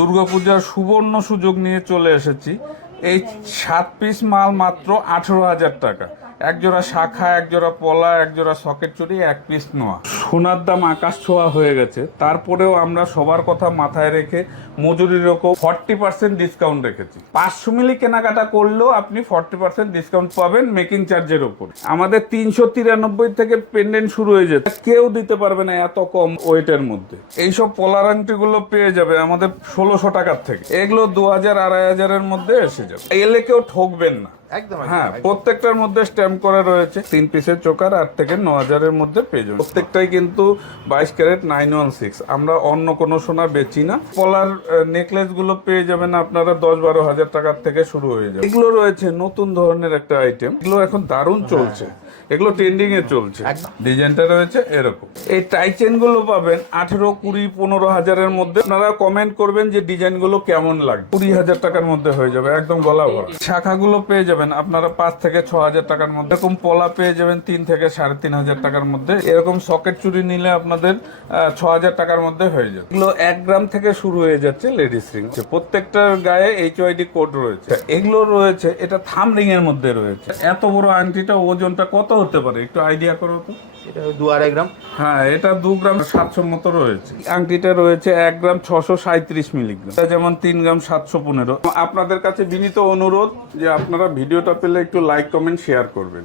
দুর্গাপূজার সুবর্ণ সুযোগ নিয়ে চলে এসেছি। এই 7 পিস মাল মাত্র 18,000 টাকা। এক জোড়া শাখা, এক জোড়া পলা, এক জোড়া সকেট চুড়ি, 1 পিস নোয়া। সোনার দাম আকাশ ছোঁয়া হয়ে গেছে, তারপরেও আমরা সবার কথা মাথায় রেখে মজুরির ওপর 40% ডিসকাউন্ট রেখেছি। 500 মিলি কেনাকাটা করলেও আপনি 40% ডিসকাউন্ট পাবেন মেকিং চার্জের ওপর। আমাদের 393 থেকে পেন্ডেন্ট শুরু হয়ে যেত, কেউ দিতে পারবে না এত কম ওয়েটের মধ্যে। এইসব পলার আংটিগুলো পেয়ে যাবে আমাদের 1600 টাকার থেকে। এগুলো 2000 2500 মধ্যে এসে যাবে, এলে কেউ ঠকবেন না। হ্যাঁ, প্রত্যেকটার মধ্যে স্ট্যাম্প করা রয়েছে। 3 পিসের চোকার 8 থেকে 9000 মধ্যে পেয়ে যাবেন। প্রত্যেকটাই কিন্তু 22 ক্যারেট 916। আমরা অন্য কোনো সোনা বেচি না। পলার নেকলেস গুলো পেয়ে যাবেন আপনারা 10-12 হাজার টাকার থেকে শুরু হয়ে যাবে। এগুলো রয়েছে নতুন ধরনের একটা আইটেম, এগুলো এখন দারুণ চলছে, এগুলো ট্রেন্ডিং এ চলছে। ডিজাইনটা রয়েছে এরকম। এই টাই চেন গুলো পাবেন 18, 20, 15 হাজারের মধ্যে। আপনারা কমেন্ট করবেন যে ডিজাইন গুলো কেমন লাগে। 20,000 টাকার মধ্যে হয়ে যাবে, একদম গলা ভরা। শাখাগুলো পেয়ে যাবেন আপনারা 5 থেকে 6,000 টাকার মধ্যে। এরকম পলা পেয়ে যাবেন 3 থেকে 3,500 টাকার মধ্যে। এরকম সকেট চুড়ি নিলে আপনাদের 6,000 টাকার মধ্যে হয়ে যাবে। এগুলো 1 গ্রাম থেকে শুরু হয়ে যাচ্ছে লেডিস রিং। প্রত্যেকটার গায়ে HYD কোড রয়েছে। এগুলো রয়েছে, এটা থাম রিং এর মধ্যে রয়েছে। এত বড় আংটিটা ওজনটা কত হতে পারে একটু আইডিয়া করো তো? এটা 2-2.5 গ্রাম। হ্যাঁ, এটা 2 গ্রাম 700 মতো রয়েছে। আংটিটা রয়েছে 1 গ্রাম 637 মিলিগ্রাম, যেমন 3 গ্রাম 715। আপনাদের কাছে বিনীত অনুরোধ যে আপনারা ভিডিওটা পেলে একটু লাইক, কমেন্ট, শেয়ার করবেন।